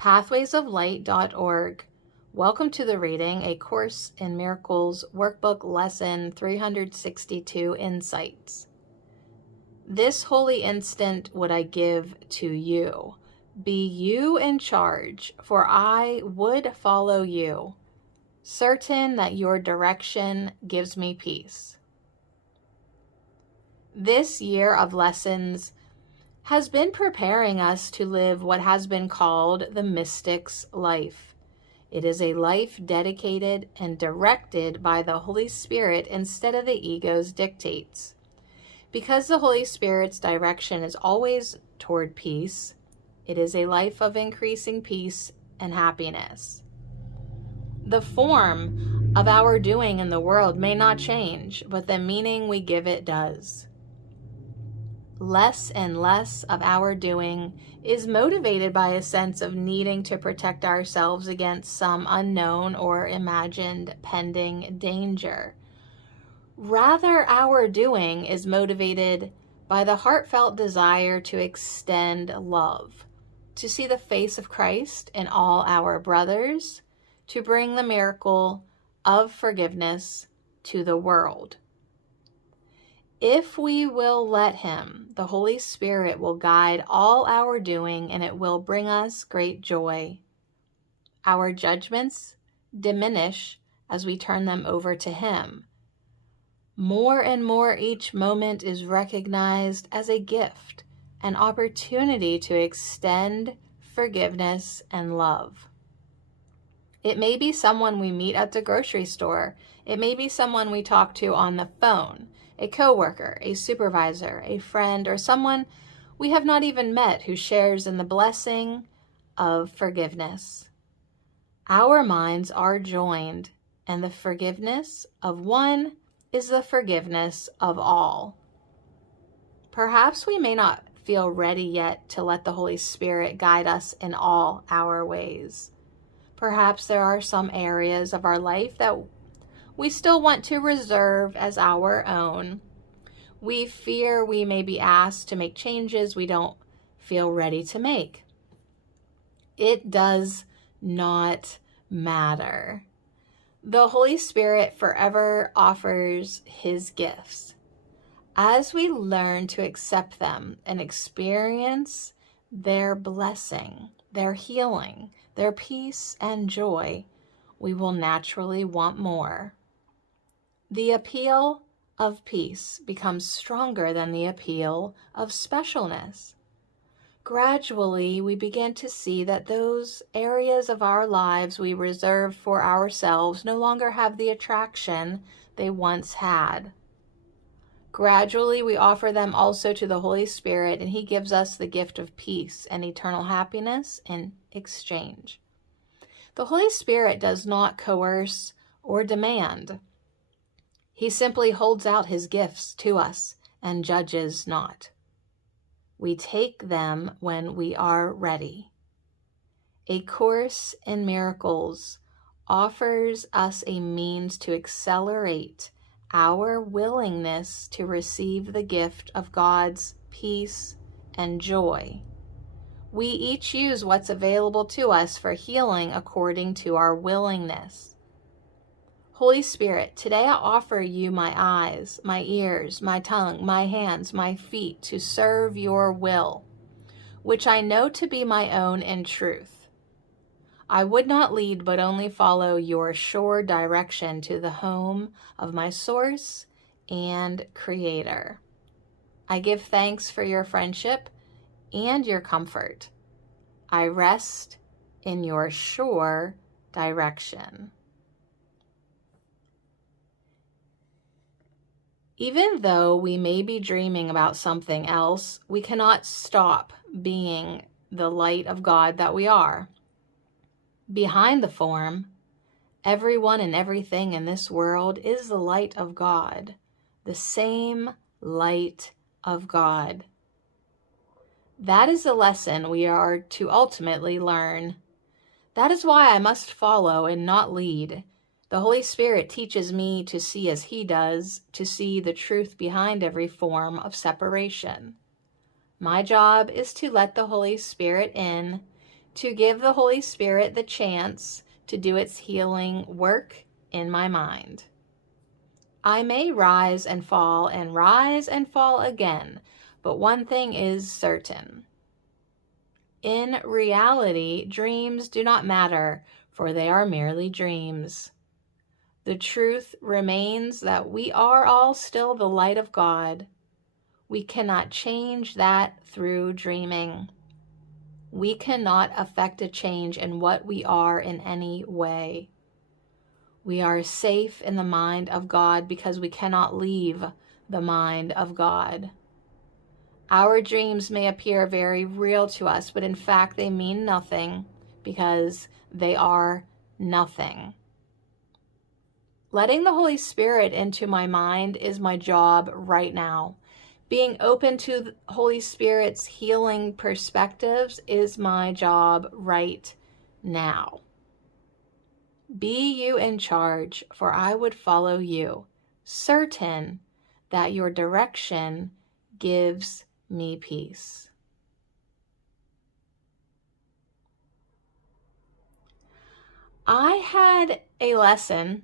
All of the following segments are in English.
pathwaysoflight.org. Welcome to the reading, A Course in Miracles Workbook Lesson 362, Insights. This holy instant would I give to you. Be you in charge, for I would follow you, certain that your direction gives me peace. This year of lessons has been preparing us to live what has been called the mystic's life. It is a life dedicated and directed by the Holy Spirit instead of the ego's dictates. Because the Holy Spirit's direction is always toward peace, it is a life of increasing peace and happiness. The form of our doing in the world may not change, but the meaning we give it does. Less and less of our doing is motivated by a sense of needing to protect ourselves against some unknown or imagined pending danger. Rather, our doing is motivated by the heartfelt desire to extend love, to see the face of Christ in all our brothers, to bring the miracle of forgiveness to the world. If we will let Him, the Holy Spirit will guide all our doing, and it will bring us great joy. Our judgments diminish as we turn them over to Him. More and more each moment is recognized as a gift, an opportunity to extend forgiveness and love. It may be someone we meet at the grocery store. It may be someone we talk to on the phone, a coworker, a supervisor, a friend, or someone we have not even met who shares in the blessing of forgiveness. Our minds are joined, and the forgiveness of one is the forgiveness of all. Perhaps we may not feel ready yet to let the Holy Spirit guide us in all our ways. Perhaps there are some areas of our life that we still want to reserve as our own. We fear we may be asked to make changes we don't feel ready to make. It does not matter. The Holy Spirit forever offers His gifts. As we learn to accept them and experience their blessing, their healing, their peace and joy, we will naturally want more. The appeal of peace becomes stronger than the appeal of specialness. Gradually, we begin to see that those areas of our lives we reserve for ourselves no longer have the attraction they once had. Gradually, we offer them also to the Holy Spirit, and He gives us the gift of peace and eternal happiness in exchange. The Holy Spirit does not coerce or demand. He simply holds out His gifts to us and judges not. We take them when we are ready. A Course in Miracles offers us a means to accelerate our willingness to receive the gift of God's peace and joy. We each use what's available to us for healing according to our willingness. Holy Spirit, today I offer you my eyes, my ears, my tongue, my hands, my feet to serve your will, which I know to be my own in truth. I would not lead, but only follow your sure direction to the home of my source and Creator. I give thanks for your friendship and your comfort. I rest in your sure direction. Even though we may be dreaming about something else, we cannot stop being the light of God that we are. Behind the form, everyone and everything in this world is the light of God, the same light of God. That is the lesson we are to ultimately learn. That is why I must follow and not lead. The Holy Spirit teaches me to see as He does, to see the truth behind every form of separation. My job is to let the Holy Spirit in, to give the Holy Spirit the chance to do its healing work in my mind. I may rise and fall again, but one thing is certain. In reality, dreams do not matter, for they are merely dreams. The truth remains that we are all still the light of God. We cannot change that through dreaming. We cannot affect a change in what we are in any way. We are safe in the mind of God because we cannot leave the mind of God. Our dreams may appear very real to us, but in fact they mean nothing because they are nothing. Letting the Holy Spirit into my mind is my job right now. Being open to the Holy Spirit's healing perspectives is my job right now. Be you in charge, for I would follow you, certain that your direction gives me peace. I had a lesson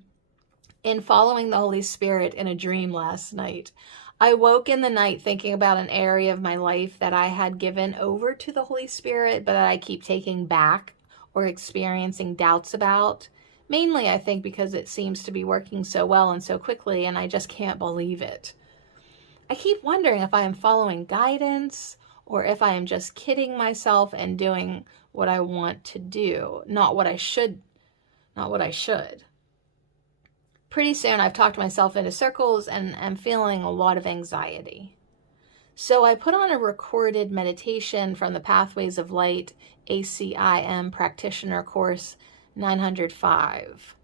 in following the Holy Spirit in a dream last night. I woke in the night thinking about an area of my life that I had given over to the Holy Spirit, but that I keep taking back or experiencing doubts about. Mainly, I think, because it seems to be working so well and so quickly, and I just can't believe it. I keep wondering if I am following guidance or if I am just kidding myself and doing what I want to do, not what I should. Pretty soon I've talked myself into circles and am feeling a lot of anxiety. So I put on a recorded meditation from the Pathways of Light ACIM Practitioner Course 905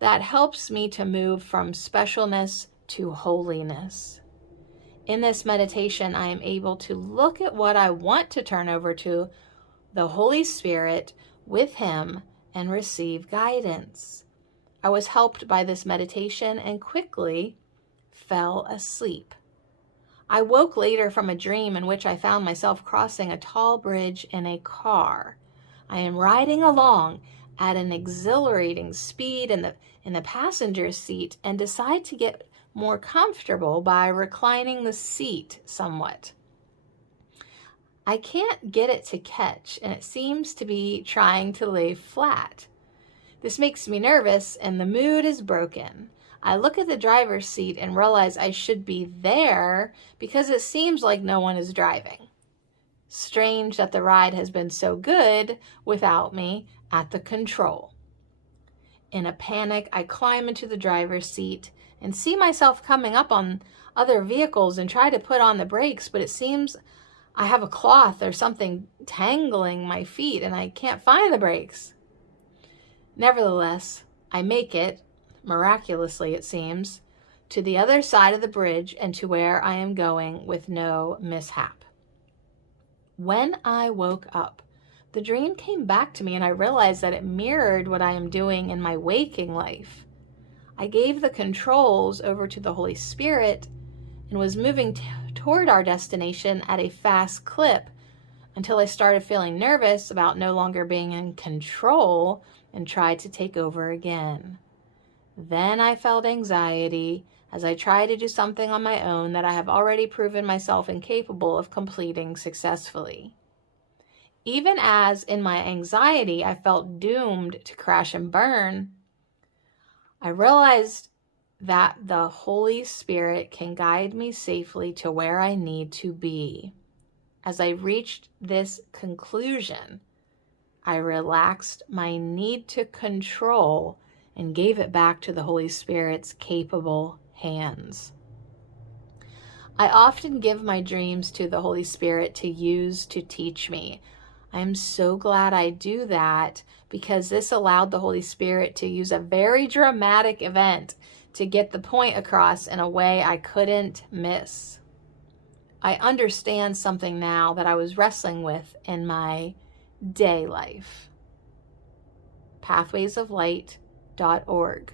that helps me to move from specialness to holiness. In this meditation, I am able to look at what I want to turn over to the Holy Spirit with Him and receive guidance. I was helped by this meditation and quickly fell asleep. I woke later from a dream in which I found myself crossing a tall bridge in a car. I am riding along at an exhilarating speed in the passenger seat and decide to get more comfortable by reclining the seat somewhat. I can't get it to catch, and it seems to be trying to lay flat. This makes me nervous, and the mood is broken. I look at the driver's seat and realize I should be there because it seems like no one is driving. Strange that the ride has been so good without me at the control. In a panic, I climb into the driver's seat and see myself coming up on other vehicles and try to put on the brakes, but it seems I have a cloth or something tangling my feet and I can't find the brakes. Nevertheless, I make it, miraculously it seems, to the other side of the bridge and to where I am going with no mishap. When I woke up, the dream came back to me and I realized that it mirrored what I am doing in my waking life. I gave the controls over to the Holy Spirit and was moving toward our destination at a fast clip until I started feeling nervous about no longer being in control and tried to take over again. Then I felt anxiety as I tried to do something on my own that I have already proven myself incapable of completing successfully. Even as in my anxiety I felt doomed to crash and burn, I realized that the Holy Spirit can guide me safely to where I need to be. As I reached this conclusion, I relaxed my need to control and gave it back to the Holy Spirit's capable hands. I often give my dreams to the Holy Spirit to use to teach me. I am so glad I do that because this allowed the Holy Spirit to use a very dramatic event to get the point across in a way I couldn't miss. I understand something now that I was wrestling with in my day life. pathwaysoflight.org